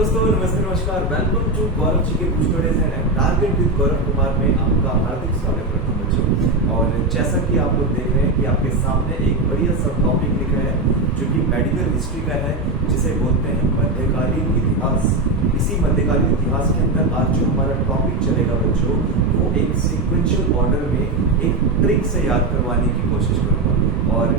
दोस्तों, नमस्ते, नमस्कार। वेलकम टू गौरव जी के कुछ and target with Gaurav Kumar में आपका हार्दिक स्वागत करता हूं बच्चों। और जैसा कि आप लोग देख रहे हैं कि आपके सामने एक बढ़िया सब टॉपिक लिखा है जो कि मेडिकल हिस्ट्री का है, जिसे बोलते हैं मध्यकालीन इतिहास। इसी मध्यकालीन इतिहास के अंदर आज जो हमारा टॉपिक चलेगा बच्चों, वो एक सीक्वेंशियल ऑर्डर में एक ट्रिक से याद करवाने की कोशिश करूंगा। और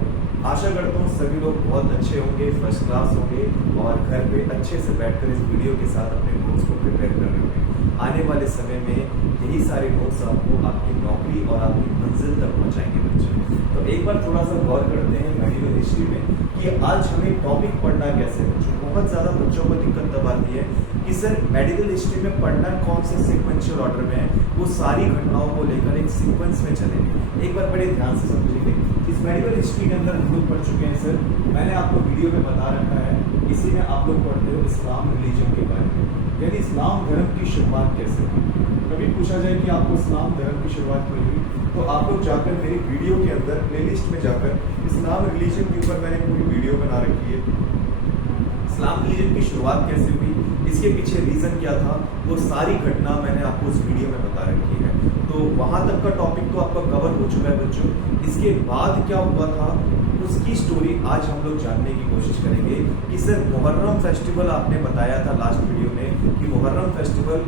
आशा करता हूँ सभी लोग बहुत अच्छे होंगे, फर्स्ट क्लास होंगे और घर पे अच्छे से बैठकर इस वीडियो के साथ अपने नोट्स को प्रिपेयर कर रहे होंगे। आने वाले समय में यही सारे नोट्स आपको आपकी नौकरी और आपकी मंजिल तक पहुंचाएंगे बच्चों। तो एक बार थोड़ा सा गौर करते हैं मेडिकल हिस्ट्री में कि आज हमें टॉपिक पढ़ना कैसे बच्चों। बहुत ज़्यादा बच्चों को दिक्कत तब आती है कि सर मेडिकल हिस्ट्री में पढ़ना कौन से सीक्वेंशियल ऑर्डर में है, वो सारी घटनाओं को लेकर एक सीक्वेंस में चलेंगे। एक बार बड़े ध्यान से समझिए, इस मेडिकल हिस्ट्री के अंदर हम लोग पढ़ चुके हैं सर, मैंने आपको वीडियो में बता रखा है, इसी में आप लोग पढ़ते हो इस्लाम रिलीजन के बारे में, यानी इस्लाम धर्म की शुरुआत कैसे हुई। कभी पूछा जाए कि आपको इस्लाम धर्म की शुरुआत क्यों हुई, तो आप लोग जाकर मेरी वीडियो के अंदर प्लेलिस्ट में जाकर इस्लाम रिलीजन के ऊपर मैंने पूरी वीडियो बना रखी है। इस्लाम रिलीजन की शुरुआत कैसे हुई, इसके पीछे रीजन क्या था, वो सारी घटना मैंने आपको उस वीडियो में बता रखी है। तो वहां तक का टॉपिक तो आपका कवर हो चुका है बच्चों। इसके बाद क्या हुआ था उसकी स्टोरी आज हम लोग जानने की कोशिश करेंगे कि सर मुहर्रम फेस्टिवल आपने बताया था लास्ट वीडियो में कि मुहर्रम फेस्टिवल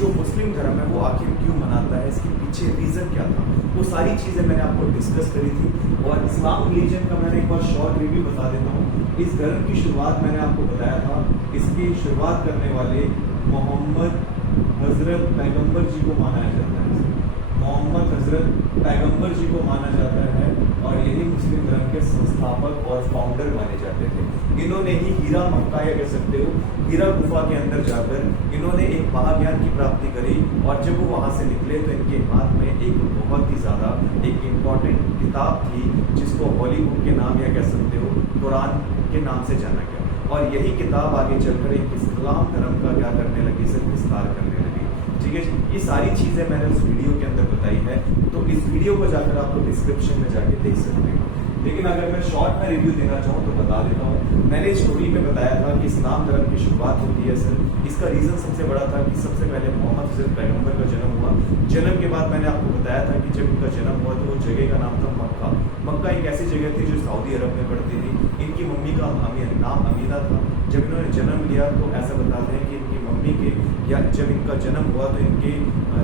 जो मुस्लिम धर्म है वो आखिर क्यों मनाता है, इसके पीछे रीजन क्या था, वो सारी चीजें मैंने आपको डिस्कस करी थी। और इस्लाम रिलीजन का मैंने एक बार शॉर्ट रिव्यू बता देता हूँ। इस धर्म की शुरुआत मैंने आपको बताया था, इसकी शुरुआत करने वाले मोहम्मद हजरत पैगंबर जी को माना जाता है। मोहम्मद हजरत पैगंबर जी को माना जाता है और यही मुस्लिम धर्म के संस्थापक और फाउंडर माने जाते थे। इन्होंने ही हीरा मक्का या कह सकते हो हीरा गुफा के अंदर जाकर इन्होंने एक महाज्ञान की प्राप्ति करी। और जब वो वहां से निकले तो इनके हाथ में एक बहुत ही ज्यादा एक इम्पॉर्टेंट किताब थी, जिसको हॉली बुक के नाम या कह सकते हो कुरान के नाम से जाना गया। और यही किताब आगे चलकर एक इस्लाम धर्म का क्या करने लगी, सिर्फ विस्तार करने लगी। ठीक है, ये सारी चीजें मैंने उस वीडियो के अंदर बताई है, तो इस वीडियो को जाकर आप लोग डिस्क्रिप्शन में जाके देख सकते हो। लेकिन अगर मैं शॉर्ट में रिव्यू देना चाहूँ तो बता देता हूँ। मैंने स्टोरी में बताया था कि इस्लाम धर्म की शुरुआत होती है सर, इसका रीजन सबसे बड़ा था कि सबसे पहले मोहम्मद हजरत पैगंबर का जन्म हुआ। जन्म के बाद मैंने आपको बताया था कि जब इनका जन्म हुआ तो वो जगह का नाम था मक्का। मक्का एक ऐसी जगह थी जो सऊदी अरब में पड़ती थी। इनकी मम्मी का नाम अमीना था। जब इन्होंने जन्म लिया तो ऐसा बताते हैं कि इनकी मम्मी के या जब इनका जन्म हुआ तो इनके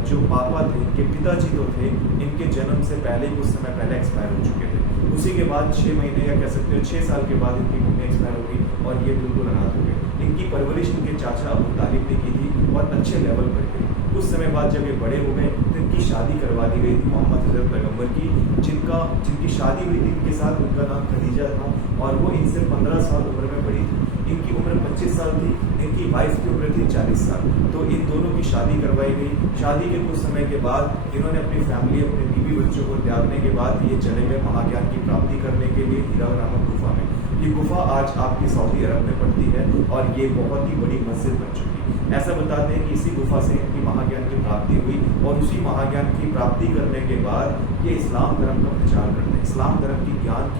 जो पापा थे, इनके पिताजी तो थे, इनके जन्म से पहले कुछ समय पहले एक्सपायर हो चुके थे। उसी के बाद 6 महीने या कह सकते हो 6 साल के बाद इनकी मम्मी एक्सपायर हो गई और ये बिल्कुल अनाथ हो गए। इनकी परवरिश इनके चाचा अबू तालिब ने की थी और अच्छे लेवल पर की। कुछ समय बाद जब ये बड़े हो गए तो इनकी शादी करवा दी गई थी मोहम्मद हजरत पैगंबर की, जिनकी शादी हुई थी इनके साथ। उनका नाम खदीजा था और वो इनसे 15 साल उम्र में बड़ी थी। इनकी उम्र 25 साल थी, इनकी वाइफ की उम्र थी 40 साल। तो इन दोनों की शादी करवाई गई। शादी के कुछ समय के बाद इन्होंने अपनी फैमिली, अपने बीवी बच्चों को त्यागने के बाद ये चले गए महाज्ञान की प्राप्ति करने के लिए हीरा नामक गुफा में। ये गुफा आज आपकी सऊदी अरब में पड़ती है और ये बहुत ही बड़ी मस्जिद बन चुकी है। ऐसा बताते हैं कि इसी गुफा से इनकी महाज्ञान की प्राप्ति हुई और उसी महाज्ञान की प्राप्ति करने के बाद ये इस्लाम धर्म का प्रचार करते हैं। इस्लाम धर्म की ज्ञान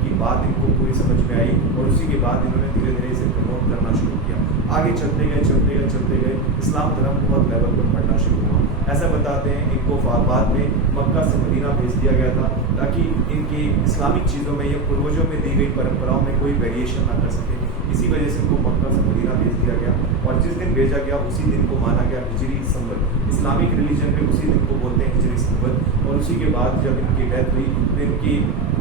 की बात इनको पूरी समझ में आई और उसी के बाद इन्होंने धीरे धीरे इसे प्रमोट करना शुरू किया। आगे चलते गए इस्लाम धर्म बहुत लेवल पर बढ़ना शुरू हुआ। ऐसा बताते हैं इनको बाद में मक्का से मदीना भेज दिया गया था ताकि इनकी इस्लामिक चीज़ों में या पूर्वजों में दी गई परंपराओं में कोई वेरिएशन ना कर सके। इसी वजह से इनको मक्का से मदीना भेज दिया गया और जिस दिन भेजा गया उसी दिन को माना गया हिजरी संवत। इस्लामिक रिलीजन में उसी दिन को बोलते हैं हिजरी संवत। और उसी के बाद जब इनकी डेथ हुई तो इनकी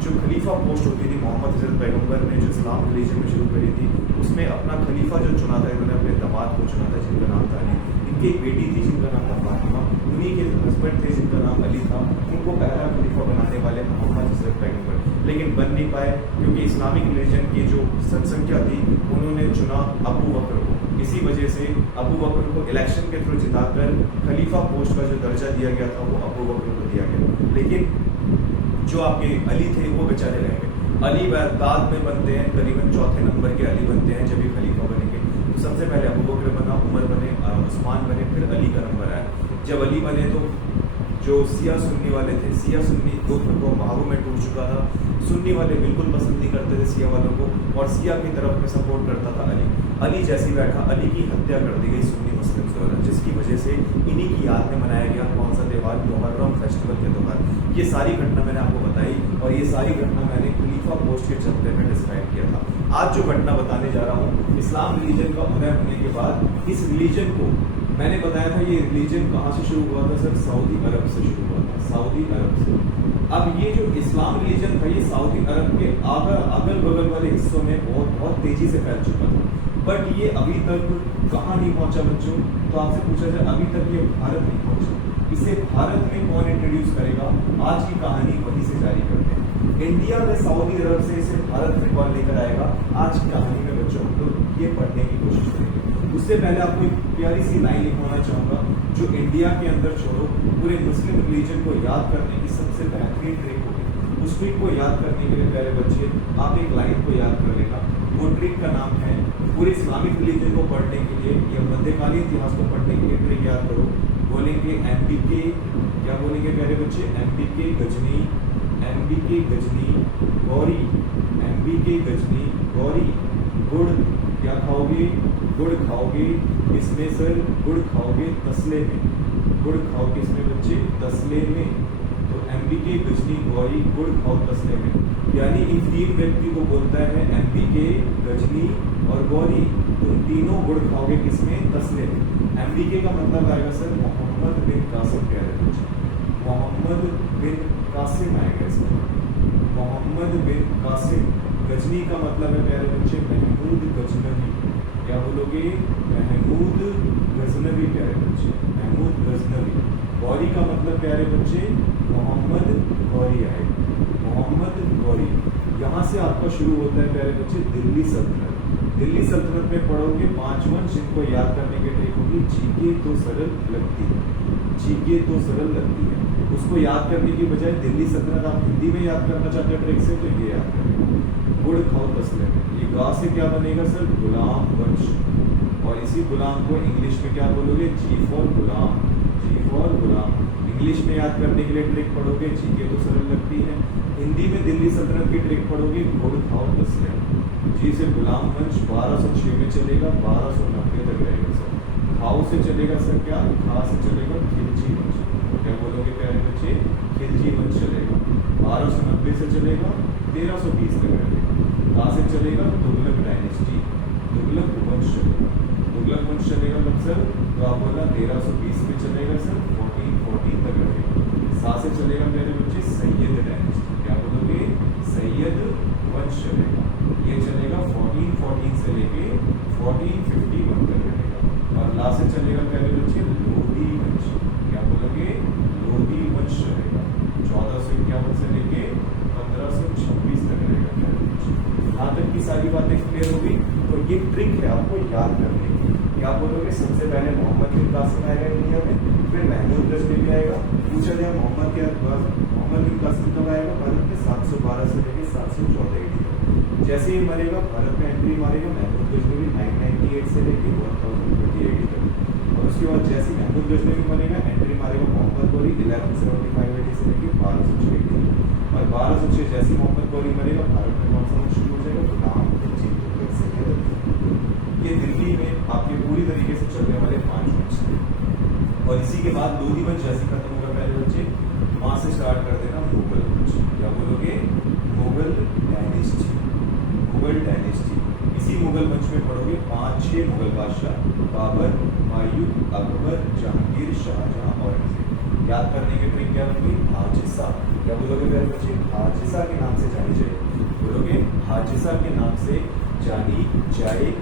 जो खलीफा पोस्ट होती थी, मोहम्मद हजरत पैगंबर ने जो इस्लाम रिलीजन में शुरू करी थी, उसमें अपना खलीफा जो चुना था, इन्होंने अपने दामाद को चुना था जिनका नाम था अली। इनकी एक बेटी थी जिनका नाम था फातिमा। उन्हीं के हस्बैंड थे जिनका नाम अली था। उनको पहला खलीफा बनाने वाले मोहम्मद हजरत पैगंबर, लेकिन बन नहीं पाए क्योंकि इस्लामिक रिलीजन की जो जनसंख्या थी उन्होंने चुना अबू बकर को। इसी वजह से अबू बकर को इलेक्शन के थ्रू जिताकर खलीफा पोस्ट का जो दर्जा दिया गया था वो अबू बकर को दिया गया। लेकिन जो आपके अली थे वो बेचारे रह गए। अली बाद में बनते हैं, करीबन चौथे नंबर के अली बनते हैं जब ये खलीफा बनेंगे। तो सबसे पहले अबू बकर बना, उमर बने, उस्मान बने, फिर अली का नंबर आया। जब अली बने तो जो सिया सुन्नी वाले थे, सिया सुन्नी दो भागों में टूट चुका था। सुन्नी वाले बिल्कुल पसंद नहीं करते थे सिया वालों को, और सिया की तरफ में सपोर्ट करता था अली। अली जैसी बैठा, अली की हत्या कर दी गई सुन्नी मुस्लिम द्वारा, जिसकी वजह से इन्हीं की याद में मनाया गया कौन सा त्यौहार, मुहर्रम फेस्टिवल के त्यौहार। ये सारी घटना मैंने आपको बताई, और ये सारी घटना मैंने खलीफा पोस्ट के चलते में डिस्क्राइब किया था। आज जो घटना बताने जा रहा हूँ, इस्लाम रिलीजन का उदय होने के बाद इस रिलीजन को मैंने बताया था, ये रिलीजन कहाँ से शुरू हुआ था सर? सऊदी अरब से शुरू हुआ था, सऊदी अरब से। अब ये जो इस्लाम रिलीजन था, ये सऊदी अरब के अगल बगल वाले हिस्सों में बहुत तेजी से फैल चुका था, बट ये अभी तक कहाँ नहीं पहुंचा बच्चों? तो आपसे पूछा जाए, अभी तक ये भारत नहीं पहुंचा। इसे भारत में कौन इंट्रोड्यूस करेगा? आज की कहानी वहीं से जारी करते हैं। इंडिया में सऊदी अरब से इसे भारत में कौन लेकर आएगा? आज की कहानी में बच्चों हम लोग ये पढ़ने की कोशिश करेंगे। उससे पहले आपको एक प्यारी सी लाइन लिखवाना चाहूंगा, जो इंडिया के अंदर छोड़ो पूरे मुस्लिम रिलीजन को याद करने की सबसे बेहतरीन ट्रिक होगी। उस ट्रिक को याद करने के लिए प्यारे बच्चे आप एक लाइन को याद कर लेना। वो ट्रिक का नाम है, पूरे इस्लामिक रिलीजन को पढ़ने के लिए या मध्यकालीन इतिहास को पढ़ने के लिए ट्रिक याद करो। बोलेंगे एमबीके, क्या बोलेंगे प्यारे बच्चे? MBK Ghazni, MBK Ghazni Ghori, MBK Ghazni Ghori. गुड़ क्या खाओगे? गुड़ खाओगे इसमें सर, गुड़ खाओगे तसले में, गुड़ खाओगे इसमें बच्चे तसले में। तो एमबीके गजनी गौरी, गुड़ खाओ तसले में, यानी इन तीन व्यक्ति को बोलता है एमबीके गजनी और गौरी, तुम तीनों गुड़ खाओगे किसमें? तसले में। एमबीके का मतलब आएगा सर मोहम्मद बिन कासिम, प्यारे बच्चे, मोहम्मद बिन कासिम आएगा इसमें, मोहम्मद बिन कासिम। गजनी का मतलब है प्यारे बच्चे महमूद गजनवी, क्या बोलोगे? महमूद गजनवी प्यारे बच्चे, महमूद गजनवी। गौरी का मतलब प्यारे बच्चे मोहम्मद गौरी आएगा, मोहम्मद गौरी। यहाँ से आपका शुरू होता है प्यारे बच्चे दिल्ली सल्तनत। दिल्ली सल्तनत में पढ़ोगे 5 वंश, जिनको याद करने की ट्रिक होगी जीके तो सरल लगती है, जीके तो सरल लगती है। उसको याद करने की बजाय दिल्ली सल्तनत आप हिंदी में याद करना चाहते हो ट्रिक से, तो ये याद करेंगे गुड़ खाओ तसले में। ये गा से क्या बनेगा सर? गुलाम वंश, और इसी गुलाम को इंग्लिश में क्या बोलोगे? जी फॉर गुलाम, जी फॉर गुलाम। इंग्लिश में याद करने के लिए ट्रिक पढ़ोगे जीके तो सरल लगती है। हिंदी में दिल्ली सल्तनत की ट्रिक पढ़ोगे गुड़ खाओ तसले में। जी से गुलाम वंश 1206 में चलेगा, 1290 तक रहेगा सर। खाओ से चलेगा सर क्या? खा से चलेगा खिलजी वंश, क्या बोलोगे प्यारे बच्चे? खिलजी वंश चलेगा। 1290 से चलेगा 1320 तक रहेगा। खा से चलेगा तुगलक डायनेस्टी, तुगलक वंश चलेगा, तुगलक वंश चलेगा मतलब सर, तो आप बोला 1320 में चलेगा सर, 1414 तक रहेगा। सा से चलेगा मेरे बच्चे सैयद डायनेस्टी, क्या बोलोगे? सैयद वंश चलेगा। ये चलेगा 1414 से लेके 1451 तक रहेगा। और ला से चलेगा मेरे बच्चे लोधी वंश, क्या बोलोगे? लोधी वंश चलेगा। 1451 से लेके 1526 तक रहेगा मेरे बच्चे। यहाँ तक की सारी बातें क्लियर होगी। तो ये ट्रिक है आपको याद करने की। क्या बोलोगे? सबसे पहले मोहम्मद बिन कासिम आएगा इंडिया में, फिर महमूद गजनवी आएगा। पूछा जाए मोहम्मद बिन कासिम कब आएगा भारत में? 712 से लेकर 714 AD तक। जैसे ही मरेगा भारत में एंट्री मारेगा महमूद गजनवी 998 से लेकर 1020 AD तक। और उसके बाद जैसे महमूद गजनवी मरेगा एंट्री मारेगा मोहम्मद गौरी 1175 AD से लेकर 1206 AD तक। और 1206 जैसे मोहम्मद गौरी मरेगा भारत में कौन सा वंश शुरू हो जाएगा? गुलाम खिलजी तुगलक सैयद। ये दिल्ली में आपके पूरी तरीके से चलने वाले 5 वंश थे। और इसी के बाद लोधी वंश जैसे खत्म होगा पहले बच्चे, वहां से स्टार्ट कर देना मुगल वंश, क्या बोलोगे? Mughal dynasty, Mughal dynasty. इसी मुगल वंश में पढ़ोगे 5-6 मुगल बादशाह, बाबर, हुमायूं, अकबर, जहांगीर, शाहजहां, औरंगजेब। याद करने की ट्रिक क्या होगी? हाजिसा, क्या बोलोगे मेरे बच्चे? हाजिसा के नाम से जानी जाएगी, बोलोगे हाजिसा के नाम से जानी जाएगी।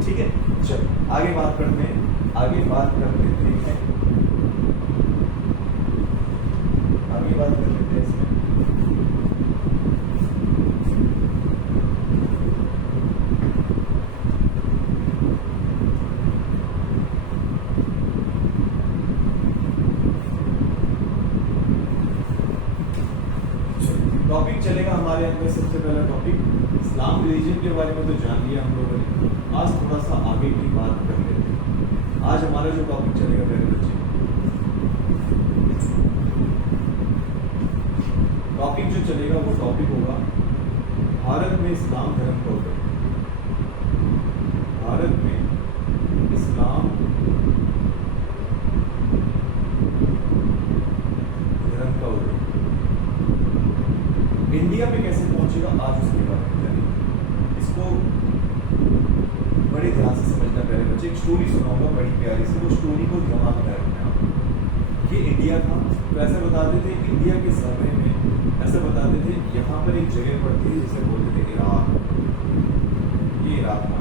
ठीक है, चलो आगे बात करते हैं, आगे बात कर लेते हैं, आगे बात कर लेते हैं इसमें। टॉपिक चलेगा हमारे अंदर। सबसे पहला टॉपिक इस्लाम रिलीजन के बारे में तो जान लिया हम लोगों ने, आज थोड़ा सा आगे की बात कर लेते हैं। आज हमारा जो टॉपिक चलेगा मेरे बच्चे, टॉपिक जो चलेगा वो टॉपिक होगा भारत में इस्लाम धर्म का उदय, भारत में इस्लाम धर्म का उदय इंडिया में कैसे पहुंचेगा, आज उसके बारे में जानेंगे। इसको बड़े ध्यान से समझना। पहले बच्चे एक स्टोरी सुनाऊंगा बड़ी प्यारी सी, वो स्टोरी को दिमाग में रखना। ये इंडिया था, तो ऐसा बताते थे इंडिया के समय में, ऐसा बताते थे यहाँ पर एक जगह पड़ती है जिसे बोलते थे इराक। ये इराक था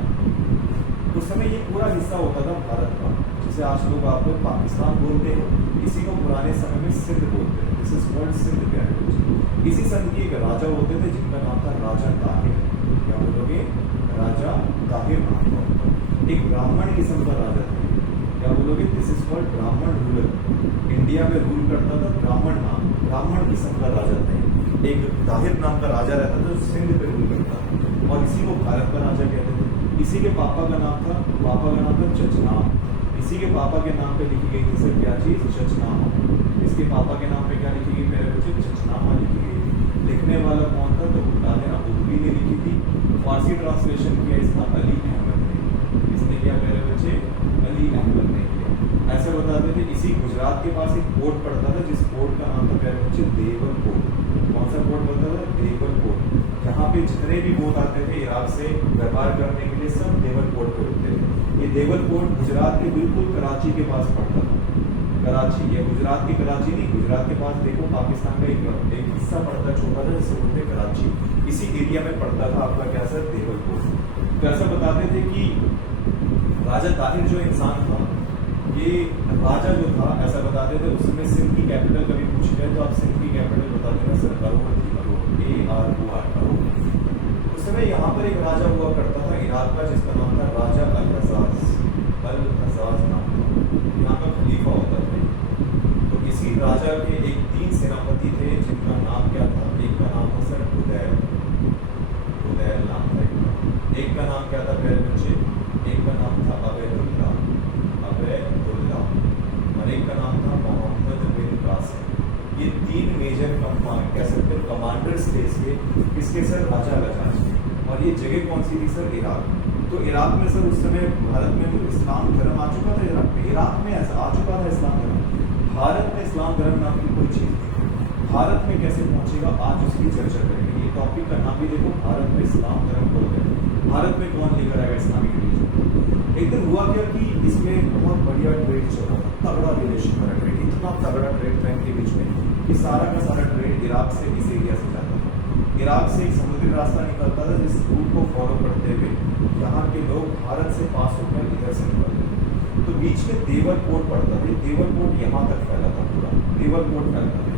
उस समय, ये पूरा हिस्सा होता था भारत का, जिसे आज लोग आप लोग पाकिस्तान बोलते हैं, इसी को पुराने समय में सिंध बोलते हैं। दिस इज कॉल्ड सिंध प्यारे बच्चे। इसी संघ के एक राजा होते थे जिनका नाम था राजा ताहिर। क्या बोलोगे? राजा ताहिर नाम था। एक ब्राह्मण किस्म का राजा था। क्या बोलोगे? दिस इज कॉल्ड ब्राह्मण रूलर। इंडिया में रूल करता था ब्राह्मण किस्म का राजा था। एक ताहिर नाम का राजा रहता था जो सिंध पे रूल करता था, और इसी को भारत का राजा कहते थे। इसी के पापा का नाम था चचनाम। इसी के पापा के नाम पे लिखी गई थी सर क्या चीज? चचनामा। इसके पापा के नाम पे क्या लिखी गई मेरे बच्चे? चचनामा लिखी गई थी। लिखने वाला कौन था? तो बता देना, उर्दू ने लिखी थी। फारसी ट्रांसलेशन किया इसका अली अहमद ने। इसने क्या मेरे बच्चे? अली अहमद ने किया। ऐसे बताते थे इसी गुजरात के पास एक पोर्ट पड़ता था, जिस पोर्ट का नाम था मेरे बच्चे देवल पोर्ट। कौन सा पोर्ट पड़ता था? देवल पोर्ट। यहाँ पे जितने भी बोट आते थे इराक से व्यापार करने के लिए, सब देवल पोर्ट पे रुकते थे। ये देवल पोर्ट गुजरात के बिल्कुल कराची के पास पड़ता था। कराची, ये गुजरात की कराची नहीं, गुजरात के पास देखो पाकिस्तान का एक हिस्सा पड़ता छोटा था जिसे बोलते कराची। इसी एरिया में पड़ता था आपका क्या सर? देवल पोर्ट। तो ऐसा बताते थे कि राजा ताहिर जो इंसान था, ये राजा जो था, ऐसा बताते थे उस समय सिंध की कैपिटल कभी पूछी जाए तो आप सिंध की कैपिटल बता देना सर, अरोड़ थी। अरोड़, AROR, अरोड़। उस समय यहाँ पर एक राजा हुआ करता था इराक का, जिसका नाम था राजा अल-हज़ाज़ नाम था। यहाँ का खलीफा होता था। तो इसी राजा के एक 3 सेनापति थे जिनका नाम क्या था? एक का नाम था सर उदैल नाम था एक का नाम क्या था मेरे बच्चे? एक का नाम था अबैदुल्लाह, और एक का नाम था मोहम्मद बिन कासिम। ये 3 मेजर कह सकते हो कमांडर्स थे इसके सर राजा अल-हज़ाज़। और ये जगह कौन सी थी सर? इराक। तो इराक में सर उस समय भारत में इस्लाम धर्म आ चुका था। इराक में ऐसा आ चुका था इस्लाम धर्म। भारत में इस्लाम धर्म नाम की कोई चीज नहीं। भारत में कैसे पहुंचेगा, आज उसकी चर्चा करेंगे। ये टॉपिक का नाम भी देखो, भारत में इस्लाम धर्म को है। भारत में कौन लेकर आएगा इस्लामिक रिलीजन? एक दिन हुआ क्या कि इसमें बहुत बढ़िया ट्रेड चल रहा था, तगड़ा रिलेशन वाला ट्रेड, इतना तगड़ा ट्रेड था इनके बीच में कि सारा का सारा ट्रेड इराक से इस एरिया से जाता था। इराक से एक समुद्री रास्ता निकलता था जिस रूट को फॉलो करते हुए यहाँ के लोग भारत से पास होकर इधर से निकलते थे। तो बीच में देवल पोर्ट पड़ता था। देवल पोर्ट यहाँ तक फैला था, पूरा देवल पोर्ट फैलता था।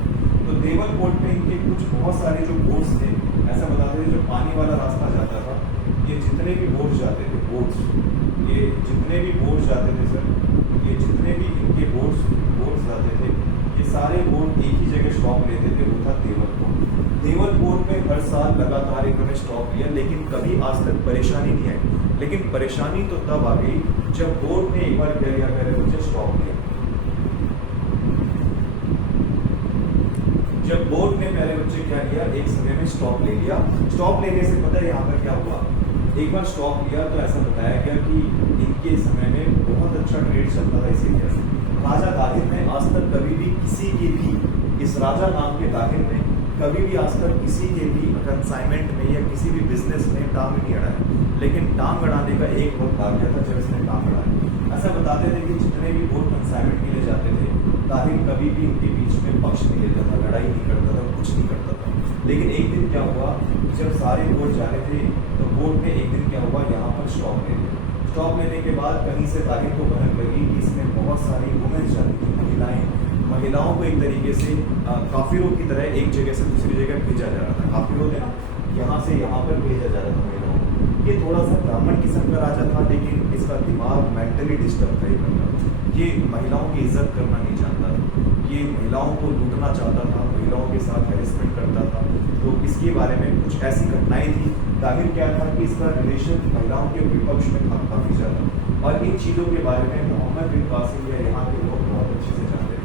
तो देवल पोर्ट में इनके कुछ बहुत सारे जो बोट्स थे, ऐसा बताते थे जो पानी वाला रास्ता जाता था, ये जितने भी बोट्स जाते थे, ये जितने भी बोट्स जाते थे सर, ये जितने भी इनके बोट्स जाते थे, ये सारे बोट एक ही जगह स्टॉप लेते थे, वो था देवल पोर्ट। देवल पोर्ट में हर साल लगातार इन्होंने स्टॉप लिया, लेकिन कभी आज तक परेशानी नहीं आई। लेकिन परेशानी तो तब आ गई जब बोट ने एक बार क्या किया मेरे बच्चे? स्टॉप लिया। जब बोट ने मेरे बच्चे क्या किया, एक समय में स्टॉप ले लिया। स्टॉप लेने से पता है यहाँ पर क्या हुआ? एक बार स्टॉप लिया तो ऐसा बताया गया कि इनके समय में बहुत अच्छा ट्रेड चलता था इस एरिया से। राजा ताहिर ने आज तक कभी भी किसी के भी, इस राजा नाम के ताहिर ने कभी भी आज तक किसी के भी कंसाइनमेंट में या किसी भी बिजनेस में टांग नहीं अड़ाया। लेकिन टांग अड़ाने का एक वक्त आ गया था जब इसने टांग अड़ाया। ऐसा बताते थे कि जितने भी बोट कंसाइनमेंट के लिए जाते थे, ताहिर कभी भी उनके बीच में पक्ष नहीं लेता था, लड़ाई नहीं करता था, कुछ नहीं करता था। लेकिन एक दिन क्या हुआ, जब सारे बोट जा रहे थे तो बोट ने एक दिन क्या हुआ, यहाँ पर स्टॉप ले लिया। स्टॉप लेने के बाद कहीं से ताहिर को भनक लगी कि इसमें बहुत सारी वुमेन्स जाती थी, महिलाओं को एक तरीके से काफिरों की तरह एक जगह से दूसरी जगह भेजा जा रहा था। काफिर होते ना, यहाँ से यहाँ पर भेजा जा रहा था महिलाओं को। ये थोड़ा सा ब्राह्मण किस्म का राजा था, लेकिन इसका दिमाग मेंटली डिस्टर्ब था। ये महिलाओं की इज्जत करना नहीं चाहता था, ये महिलाओं को लूटना चाहता था, महिलाओं के साथ हैरेसमेंट करता था। तो इसके बारे में कुछ ऐसी घटनाएं थी। ताहिर क्या था कि इसका रिलेशन महिलाओं के विपक्ष में था काफी ज्यादा, और इन चीजों के बारे में मोहम्मद बिन कासिम या यहाँ के लोग बहुत अच्छे से जानते थे।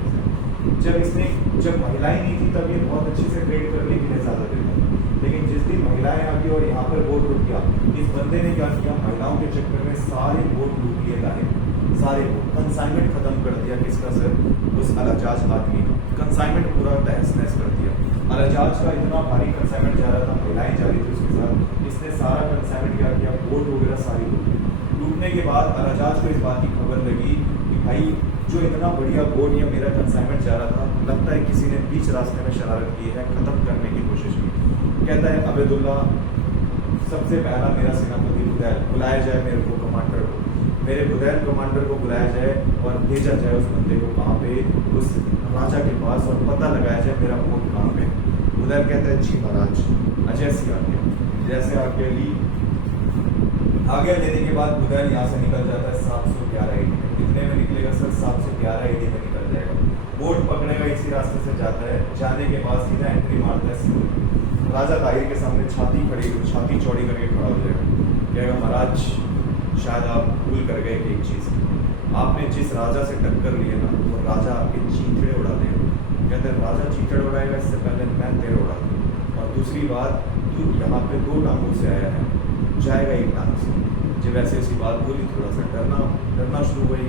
जब महिलाएं नहीं थी तब ये बहुत अच्छे से ट्रेड करने के लिए ज्यादा देता था, लेकिन जिस दिन महिला महिलाएं आ गई और यहाँ पर वोट लूट गया। इस बंदे ने क्या किया, महिलाओं के चक्कर में सारे वोट लूट लिए जाए, सारे वोट, कंसाइनमेंट खत्म कर दिया। किसका सर? उस अलजाज आदमी का कंसाइनमेंट पूरा तहस नहस कर दिया। अलजाज का इतना भारी कंसाइनमेंट जा रहा था, महिलाएं जा रही थी उसके साथ, इसने सारा कंसाइनमेंट क्या किया, वोट वगैरह सारी लूटने के बाद अलजाज को इस बात की खबर लगी कि भाई जो इतना बढ़िया वोट या मेरा कंसाइनमेंट जा रहा था, लगता है किसी ने बीच रास्ते में शरारत की है, खत्म करने की कोशिश की। कहता है अबेदुल्ला सबसे पहला मेरा सेनापति बुदैल बुलाया जाए, मेरे को कमांडर को, मेरे बुदैल कमांडर को बुलाया जाए और भेजा जाए उस बंदे को कहाँ पे, उस राजा के पास, और पता लगाया जाए मेरा वोट कहाँ पे। बुदैल कहता है जी महाराज। जैसे आज्ञा, जैसे आज्ञा ली। आगे लेने के बाद बुदैल यहाँ से निकल जाता है 711 AD में। कितने में निकलेगा सर? 711 AD में निकल जाएगा। वोट पकड़ेगा, इसी रास्ते से जाता है। जाने के बाद सीधा एंट्री मारता है राजा ताहिर के सामने, छाती चौड़ी करके खड़ा हो जाएगा। कहेगा महाराज शायद आप भूल कर गए एक चीज़, आपने जिस राजा से टक्कर ली है ना, वो राजा आपके चीथड़े उड़ा देगा। कहते हैं राजा चीथड़े उड़ाएगा, इससे पहले मैं तेरे उड़ा दूँ। और दूसरी बात, तू यहाँ पे 2 टांगों से आया है, जाएगा 1 टांग से। जब ऐसे ऐसी बात बोली, थोड़ा सा डरना शुरू हुई।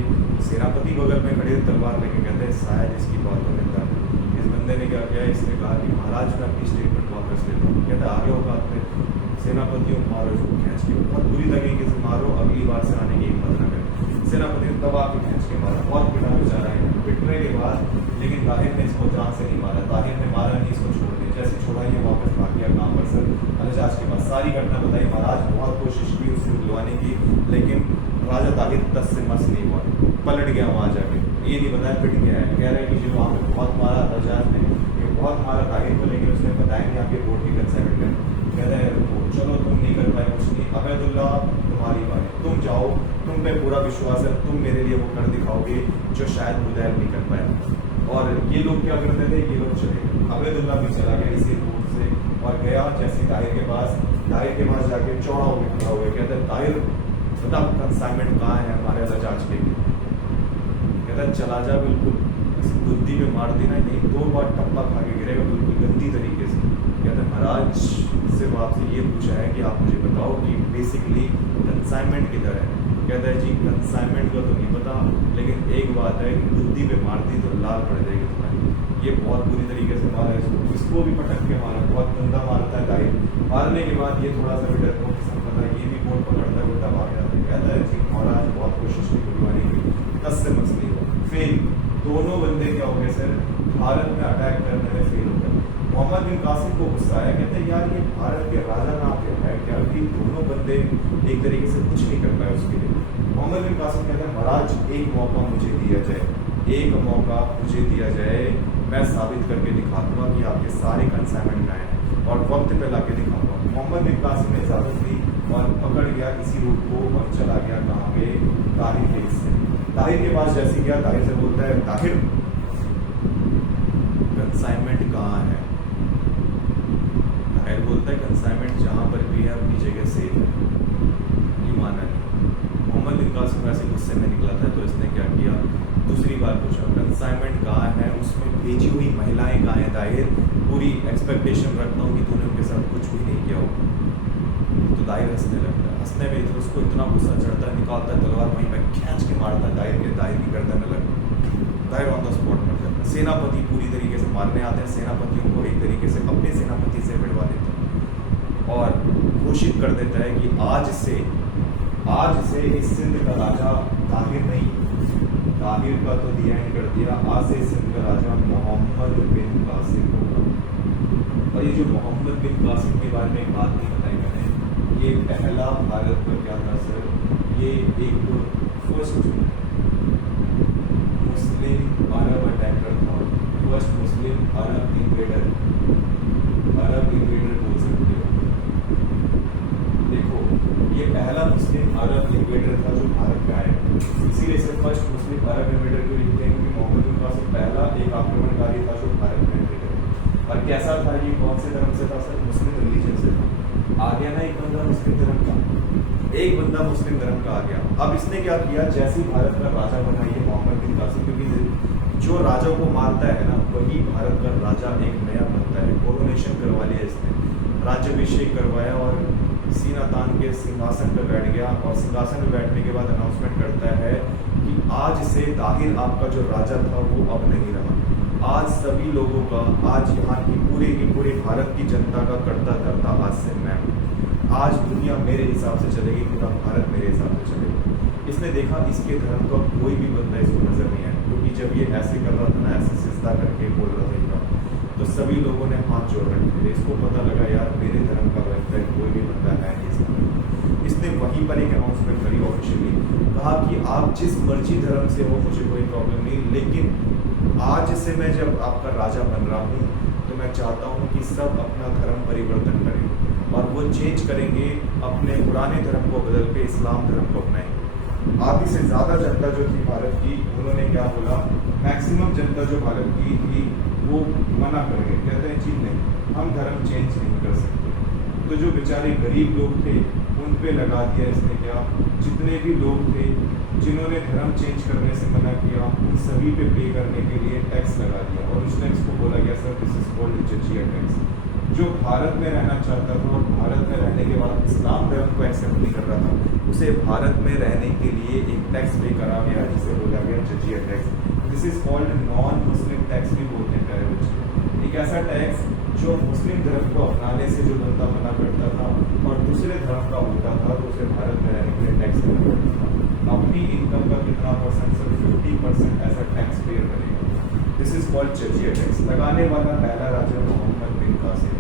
सेनापति बगल में खड़े तलवार लेके कहते हैं शायद इसकी बातों में दम है। इस बंदे ने क्या किया, इसने कहा कि महाराज मैं अपनी स्टेटमेंट वापस लेता हूँ। कहता आगे औकात पे सेनापतियों को मारो, इसको खींच के बहुत बुरी तरीके से मारो, अगली बार से आने की हिम्मत न करे। सेनापति ने दबा के खींच के मारा, बहुत पिटा बेचारा है। पिटने के बाद लेकिन ताहिर ने इसको जान से नहीं मारा, ताहिर ने मारा नहीं, इसको छोड़ दिया। जैसे छोड़ा ये वापस भाग गया कहाँ पर सर? अलजाज के पास। सारी घटना बताई। महाराज बहुत कोशिश की उसको बुलवाने की, लेकिन राजा ताहिर 10 से मस नहीं हुआ, पलट गया वहाँ जाके। ये नहीं बताया पिट गया है, कह रहे हैं कि जो वहाँ पे बहुत मारा अलजाज ने, ये बहुत मारा ताहिर को, लेकिन उसने बताया कि आपके वोट की कंसाइनमेंट है। कह रहे हैं चलो तुम नहीं कर पाए कुछ नहीं, अबेदुल्ला तुम्हारी बात, तुम जाओ, तुम पे पूरा विश्वास है, तुम मेरे लिए वो कर दिखाओगे जो शायद बुदैल नहीं कर पाए। और ये लोग क्या करते थे, ये लोग चले गए। अबेदुल्ला भी चला गया इसी रूट से और गया जैसे ताहिर के पास जाके चौड़ा होकर खड़ा हुआ। कहते हैं ताहिर बता कंसाइनमेंट कहाँ है हमारे अलजाज के? कहता है चला जा, बिल्कुल बुद्धि में मार देना, नहीं 2 बार टप्पा खा के गिरेगा बिल्कुल गंदी तरीके से। कहते हैं महाराज सिर्फ आपसे ये पूछा है कि आप मुझे बताओ कि बेसिकली कंसाइनमेंट किधर है। कहता है जी कंसाइनमेंट का तो नहीं पता, लेकिन एक बात है कि बुद्धि पे मारती तो लाल पड़ जाएगी तुम्हारी। ये बहुत बुरी तरीके से मारा इसको भी पटक के मारा, बहुत गंदा मारता है ताहिर। मारने के बाद ये थोड़ा सा भी डरपोक किस्म का था, ये भी वोट पकड़ता है, उल्टा भाग जाता है। कहता है जी महाराज बहुत कोशिश की बुलवाने की, 10 से मस नहीं हुआ, फेल। दोनों बंदे क्या हो गए सर? भारत में अटैक करने में फेल हो गए। मोहम्मद बिन कासिम को गुस्सा आया, कहते हैं यार ये भारत के राजा ना आते है क्या, कि दोनों बंदे एक तरीके से कुछ नहीं कर पाए उसके लिए। मोहम्मद बिन कासिम कहते हैं महाराज एक मौका मुझे दिया जाए, एक मौका मुझे दिया जाए, मैं साबित करके दिखा दूंगा कि आपके सारे कंसाइनमेंट आए हैं और वक्त पे ला के दिखाऊंगा। मोहम्मद बिन कासिम ने इजाजत दी और पकड़ गया इसी रूट को और चला गया कहाँ पे? ताहिर के हिस्से। ताहिर के पास जैसे गया, ताहिर से बोलता है ताहिर कंसाइनमेंट कहाँ है? ताहिर बोलता है कंसाइनमेंट जहाँ पर भी है अपनी जगह सेफ है। ये माना नहीं। मोहम्मद बिन कासिम वैसे गुस्से में निकला था, तो इसने क्या किया, दूसरी बार पूछा कंसाइनमेंट कहाँ है, उसमें भेजी हुई महिलाएं कहाँ हैं? ताहिर पूरी एक्सपेक्टेशन रखता हूँ कि तूने उनके साथ कुछ भी नहीं किया हो। तो ताहिर हंसने लगता है, हंसने में तो उसको इतना गुस्सा चढ़ता है, निकालता है तलवार, वहीं पर खींच के मारता है ताहिर की गर्दन में लगता है। ताहिर ऑन द स्पॉट मर जाता है। सेनापति पूरी तरीके से मारने आते हैं, सेनापतियों को एक तरीके से अपने सेनापति से भिड़वा देते हैं और घोषित कर देता है कि आज से इस सिंध का राजा ताहिर नहीं, ताहिर का तो दी एंड कर दिया, आज से सिंध का राजा मोहम्मद बिन कासिम होगा। और ये जो मोहम्मद बिन कासिम के बारे में एक बात नहीं बताई मैंने, ये पहला भारत का क्या था सर, ये एक फर्स्ट मुस्लिम अरब अटैकर था, फर्स्ट मुस्लिम अरब इन्वेडर बोल सकते हो। देखो ये पहला मुस्लिम अरब इन्वेडर था जो भारत में आया, इसीलिए से फर्स्ट मुस्लिम अरब इन्वेडर को लिखते हैं कि मोहम्मद बिन कासिम पहला एक आक्रमणकारी था जो भारत में इन्वेडर। और कैसा था ये, कौन से धर्म से था सर? मुस्लिम रिलीजन से था। आ गया ना एक बंदा मुस्लिम धर्म का, एक बंदा मुस्लिम धर्म का आ गया। अब इसने क्या किया, जैसे ही भारत का राजा बना ये मोहम्मद बिन कासिम, क्योंकि जो राजा को मारता है ना वही भारत का राजा एक नया बनता है, कोरोनेशन करवा लिया इसने। राज्याभिषेक करवाया और सीना तान के सिंहासन पर बैठ गया, और सिंहासन पर बैठने के बाद अनाउंसमेंट करता है कि आज से ताहिर आपका जो राजा था वो अब नहीं रहा। आज सभी लोगों का, आज यहाँ की पूरे भारत की जनता का करता धरता आज से मैं हूँ। आज दुनिया मेरे हिसाब से चलेगी, पूरा भारत मेरे हिसाब से चलेगा। इसने देखा इसके धर्म का कोई भी बंदा इसको नजर नहीं आया, क्योंकि जब ये ऐसे कर रहा था ना, ऐसे सिजदा करके बोल रहा था इनका, तो सभी लोगों ने हाथ जोड़ रखे थे। इसको पता लगा यार मेरे धर्म का लगता है कोई भी बंदा है नहीं इसमें। इसने वहीं पर एक अनाउंसमेंट करी ऑफिशियली, कहा कि आप जिस मर्जी धर्म से हो मुझे कोई प्रॉब्लम नहीं, लेकिन आज से मैं जब आपका राजा बन रहा हूँ तो मैं चाहता हूँ कि सब अपना धर्म परिवर्तन करें और वो चेंज करेंगे, अपने पुराने धर्म को बदल के इस्लाम धर्म को अपनाएंगे। आधी से ज़्यादा जनता जो थी भारत की, उन्होंने क्या बोला, मैक्सिमम जनता जो भारत की थी वो मना कर गए, कहते हैं जी नहीं, हम धर्म चेंज नहीं कर सकते। तो जो बेचारे गरीब लोग थे उन पे लगा दिया इसने क्या, जितने भी लोग थे जिन्होंने धर्म चेंज करने से मना किया उन सभी पे करने के लिए टैक्स लगा दिया, और उस टैक्स को बोला गया सर दिस इज कॉल्ड जजिया टैक्स। जो भारत में रहना चाहता था और भारत में रहने के बाद इस्लाम धर्म को एक्सेप्ट नहीं कर रहा था, उसे भारत में रहने के लिए एक टैक्स पे करा गया जिसे बोला गया जजिया tax. This is called non Muslim tax भी बोलते हैं प्यारे बच्चे। एक ऐसा टैक्स जो मुस्लिम धर्म को अपनाने से जो बंदा मना करता था और दूसरे धर्म का होता था तो उसे भारत में रहने के लिए टैक्स देना पड़ता था। अपनी इनकम का कितना परसेंट, सर 50% ऐसा टैक्स पे करेगा। दिस इज कॉल्ड जजिया टैक्स। लगाने वाला पहला राजा मोहम्मद बिन कासिम।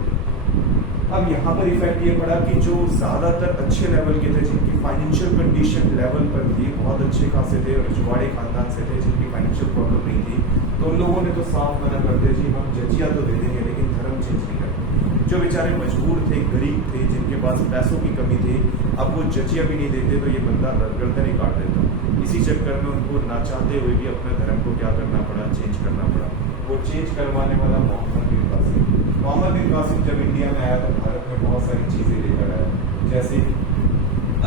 अब यहाँ पर इफेक्ट ये पड़ा कि जो ज़्यादातर अच्छे लेवल के थे, जिनकी फाइनेंशियल कंडीशन लेवल पर थी, बहुत अच्छे खासे थे, रजवाड़े खानदान से थे, जिनकी फाइनेंशियल प्रॉब्लम नहीं थी, तो उन लोगों ने तो साफ मना कर दिया जी हम जजिया तो दे देंगे लेकिन धर्म चेंज नहीं करेंगे। जो बेचारे मजबूर थे, गरीब थे, जिनके पास पैसों की कमी थी, अब वो जजिया भी नहीं देते तो ये बंदा गर्दन ही काट देता। इसी चक्कर में उनको ना चाहते हुए भी अपने धर्म को क्या करना पड़ा, चेंज करना पड़ा। वो चेंज करवाने वाला मोहम्मद बिन कासिम। मोहम्मद बिन कासिम जब इंडिया में आया तो भारत में बहुत सारी चीज़ें लेकर आया, जैसे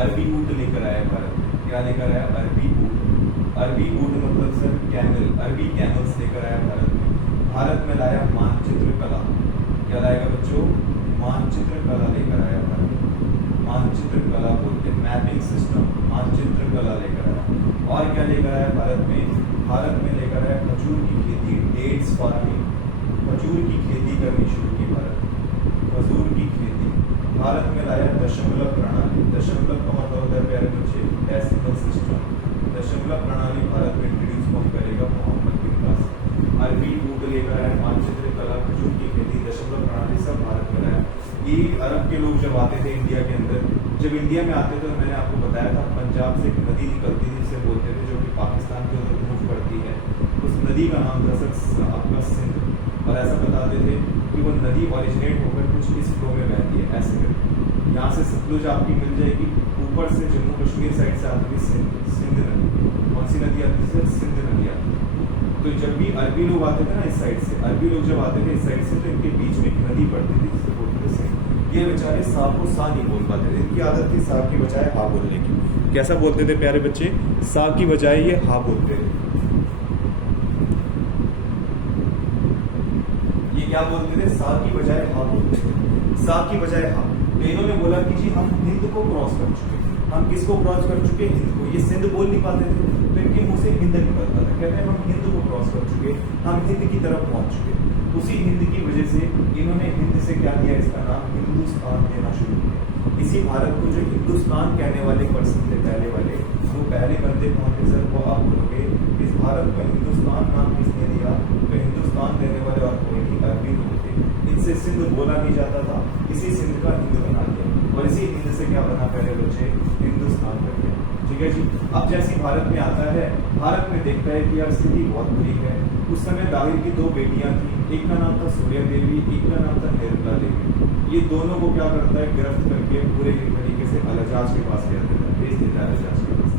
अरबी ऊँट लेकर आया भारत में। क्या लेकर आया? अरबी ऊँट। अरबी ऊँट मतलब सर कैमल, अरबी कैमल्स लेकर आया भारत में। भारत में लाया मानचित्र कला। क्या लाएगा बच्चों? मानचित्र कला लेकर आया भारत में। मानचित्र कला बोलते हैं, मैपिंग सिस्टम, मानचित्र कला लेकर आया। और क्या लेकर आया भारत में? भारत में लेकर आया खजूर की खेती, डेट्स फार्मिंग, खजूर की खेती करनी शुरू की भारत में। खजूर की खेती भारत में लाया दशमलव प्रणाली। दशमलव का मतलब होता है प्यारे बच्चे डेसिमल सिस्टम। दशमलव प्रणाली भारत में इंट्रोड्यूस कौन करेगा? मोहम्मद बिन कासिम। अरबी ऊँट लेकर आया, मानचित्र कला, खजूर की खेती, दशमलव प्रणाली सब भारत में लाया। ये अरब के लोग जब आते थे इंडिया के अंदर, जब इंडिया में आते थे तो मैंने आपको बताया था पंजाब से एक नदी निकलती थी जिसे बोलते थे, जो कि पाकिस्तान के अंदर मूव करती है, उस नदी का नाम था सर आपका सिंध। और ऐसा बताते थे कि वो नदी ओरिजिनेट होकर कुछ इस फ्लो में बहती है ऐसे करके। यहाँ से सतलुज आपकी मिल जाएगी, ऊपर से जम्मू कश्मीर साइड से आती है सिंध नदी। कौन सी नदी आती है? सिंध नदी आती है। तो जब भी अरबी लोग आते थे ना इस साइड से, अरबी लोग जब आते थे इस साइड से, तो इनके बीच में एक नदी पड़ती थी जिसे बोलते थे सिंध। ये बेचारे सा को सा नहीं बोल पाते थे, इनकी आदत थी सा की बजाय हा बोलने की। कैसा बोलते थे प्यारे बच्चे? सा की बजाय ये हा बोलते थे। ये क्या बोलते थे? सा की बजाय हा बोलते थे। सा की बजाय हा। तो इन्होंने बोला कि जी हम हिंद को क्रॉस कर चुके। हम किसको क्रॉस कर चुके? हिंद को। ये सिंध बोल नहीं पाते थे तो इनके मुंह से हिंद निकलता था। कहते हैं हम हिंद को क्रॉस कर चुके, हम हिंद की तरफ पहुंच चुके। उसी हिंद की वजह से इन्होंने हिंद से क्या किया, इसका नाम हिंदुस्तान देना शुरू किया। इसी भारत को जो हिंदुस्तान कहने वाले पर्सन थे पहले वाले, वो पहले बंदे कौन थे सर? वो आप बोलोगे इस भारत को हिंदुस्तान नाम किसने दिया? तो हिंदुस्तान देने वाले और कोई नहीं, अरबी लोग थे। इनसे सिंध बोला नहीं जाता था, इसी सिंध का हिंद बना दिया और इसी हिंद से क्या बना पहले बच्चे? हिंदुस्तान कर दिया। ठीक है जी। अब जैसे भारत में आता है, भारत में देखता है कि यार स्थिति बहुत बुरी है। उस समय दाहिर की दो बेटियां थी, एक का नाम था सूर्या देवी, एक का नाम था निर्मला देवी। ये दोनों को क्या करता है? गिरफ्त करके पूरे तरीके से अलजाज के पास भेज देता है, भेज देता है अलजाज के पास।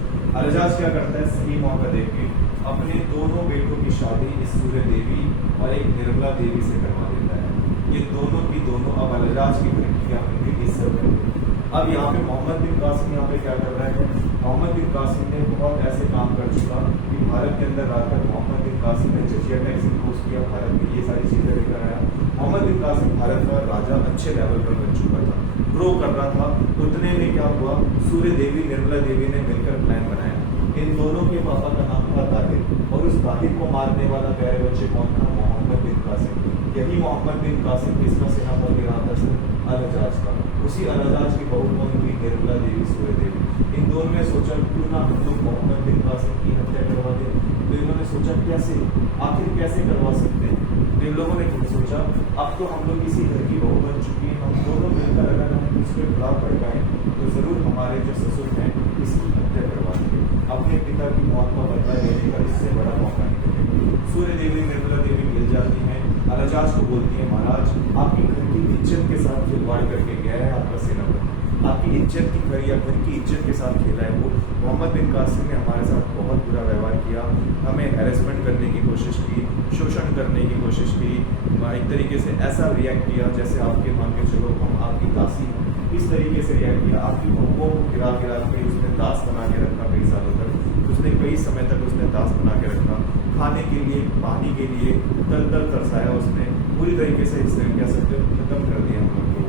अलजाज क्या करता है? सही मौका देख के अपने दोनों बेटों की शादी इस सूर्य देवी और एक निर्मला देवी से करवा देता है। ये दोनों की दोनों अब अलजाज की बेटी क्या बन गई? इज्जत बन गई। अब यहाँ पे मोहम्मद बिन कासिम यहाँ पे क्या कर रहा है? मोहम्मद बिन कासिम ने बहुत ऐसे काम कर चुका कि भारत के अंदर आकर मोहम्मद बिन कासिम ने जजिया टैक्स इम्पोज किया, भारत में ये सारी चीज़ें लेकर आया। मोहम्मद बिन कासिम भारत का राजा अच्छे लेवल पर बन चुका पढ़ रहा था उतने में क्या हुआ, सूर्य देवी निर्मला देवी ने मिलकर प्लान बनाया। इन दोनों के पापा का नाम था ताहिर और उस ताहिर को मारने वाला प्यारे बच्चे कौन था, मोहम्मद बिन कासिम। यही मोहम्मद बिन कासिम किसका सेनापति रहा था सर, अल-हज्जाज का। उसी अल-हज्जाज की बहू कौन हुई, निर्मला देवी, सूर्य देवी। इन दोनों ने सोचा क्यों ना हम लोग मोहम्मद बिन कासिम की हत्या करवा दें। तो इन्होंने सोचा कैसे, आखिर कैसे करवा सकते हैं। तो इन लोगों ने सोचा अब तो हम लोग किसी घर की बहू बन चुकी है, हम दोनों मिलकर अगर हम इसके खिलाफ भड़काएं तो जरूर हमारे जो ससुर हैं इसकी हत्या करवा देंगे। अपने पिता की मौत का बदला लेने का इससे बड़ा मौका नहीं मिलेगा। सूर्य देवी निर्मला देवी मिल जाती हैं, अल-हज्जाज को बोलती है महाराज आपकी घर की इज्जत के साथ खिलवाड़ करके गया है आपका सेनापति, आपकी इज्जत की घर या घर की इज्जत के साथ खेला है वो। मोहम्मद बिन कासिम ने हमारे साथ बहुत बुरा व्यवहार किया, हमें हैरेसमेंट करने की कोशिश की, शोषण करने की कोशिश की, एक तरीके से ऐसा रिएक्ट किया जैसे आपके मान के चलो हम आपकी दासी हैं, इस तरीके से रिएक्ट किया। आपकी बहुओं को गिरा गिरा के उसने दास बना के रखा कई सालों तक, उसने कई समय तक उसने दास बना के रखा, खाने के लिए पानी के लिए तल तल तरसाया उसने, पूरी तरीके से इसे कह सकते हो खत्म कर दिया हम लोगों को।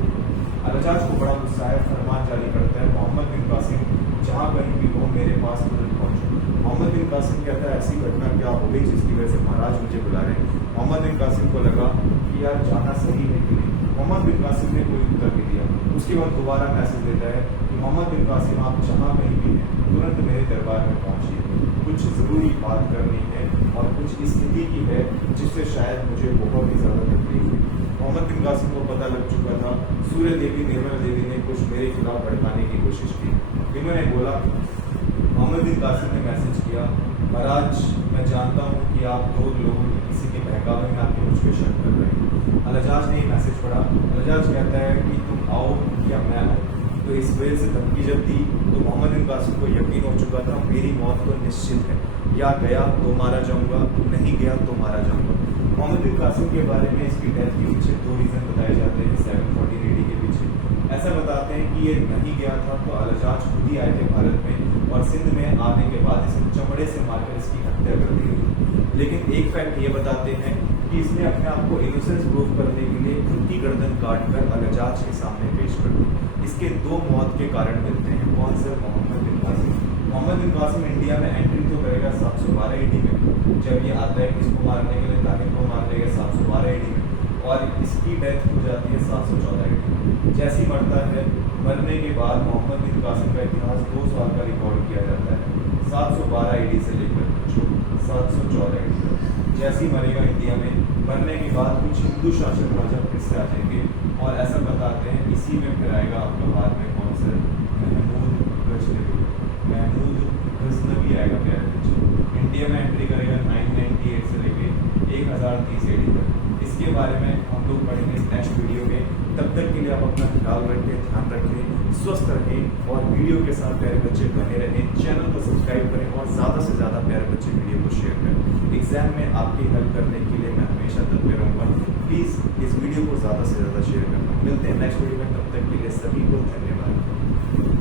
अल-हज्जाज को बड़ा गुस्सा है, फरमान जारी करता है मोहम्मद बिन कासिम जहाँ कहीं भी हो मेरे पास तुरंत पहुंचो। मोहम्मद बिन कासिम कहता है ऐसी घटना क्या हो गई जिसकी वजह से महाराज मुझे बुला रहे हैं। मोहम्मद बिन कासिम को लगा कि यार जाना सही है कि नहीं। मोहम्मद बिन कासिम ने कोई उत्तर नहीं दिया। उसके बाद दोबारा मैसेज देता है कि मोहम्मद बिन कासिम आप जहाँ कहीं भी हैं तुरंत मेरे दरबार में पहुंचिए, कुछ ज़रूरी बात करनी है और कुछ स्थिति की है जिससे शायद मुझे बहुत ही ज़्यादा तकलीफ हुई। मोहम्मद बिन कासिम को पता लग चुका था सूर्य देवी निर्मला देवी ने कुछ मेरे खिलाफ भड़काने की कोशिश की। इन्होंने बोला, मोहम्मद बिन कासिम ने मैसेज किया महाराज मैं जानता हूँ कि आप दो लोगों की किसी के बहकावे में आपके मुझ पर शक कर रहे हैं। अल-हज्जाज ने मैसेज पढ़ा, अल-हज्जाज कहता है कि तुम आओ या मैं आऊँ। तो इस वजह से धमकी जब दी तो मोहम्मद बिन कासिम को यकीन हो चुका था मेरी मौत तो निश्चित है, या गया तो मारा जाऊंगा, नहीं गया तो मारा जाऊंगा। मोहम्मद बिन कासिम के बारे में इसकी डेथ के पीछे दो रीज़न बताए जाते हैं 714 AD के पीछे। ऐसा बताते हैं कि ये नहीं गया था तो अल-हज्जाज खुद ही आए थे भारत में और सिंध में आने के बाद इसे चमड़े से मारकर इसकी हत्या कर दी गई। लेकिन एक फैक्ट ये बताते हैं कि इसने अपने आप को इनोसेंस प्रूव करने के लिए खुद की गर्दन काट कर अल-हज्जाज के सामने पेश कर दी। इसके दो मौत के कारण मिलते हैं, कौन से, मोहम्मद बिन कासिम। मोहम्मद बिन कासिम इंडिया में एंट्री तो करेगा 712 AD में, जब ये आता है किसको मारने के लिए, ताहिर को मारने के 712 AD में, और इसकी डेथ हो जाती है 714 AD में। जैसे ही मरता है, मरने के बाद मोहम्मद बिन कासिम का इतिहास 2 साल का रिकॉर्ड किया जाता है, 712 AD से लेकर 714 AD तक। जैसे ही मरेगा इंडिया में, मरने के बाद कुछ हिंदू शासक राजा फिर से आ जाएंगे और ऐसा बताते हैं इसी में फिर आएगा आपका बाद में कौन सा, महमूद गजनवी आएगा प्यारे बच्चे। इंडिया में एंट्री करेगा 998 से लेके 1030 AD तक। इसके बारे में हम लोग पढ़ेंगे नेक्स्ट वीडियो में। तब तक के लिए आप अपना ख्याल रखें, ध्यान रखें, स्वस्थ रहें और वीडियो के साथ प्यारे बच्चे बने रहें। चैनल को सब्सक्राइब करें और ज़्यादा से ज़्यादा प्यारे बच्चे वीडियो को शेयर करें। एग्जाम में आपकी हेल्प करने के लिए मैं हमेशा तत्पर रहूँगा। प्लीज़ इस वीडियो को ज़्यादा से ज़्यादा शेयर करना। मिलते हैं नेक्स्ट वीडियो में, तब तक के लिए सभी को धन्यवाद।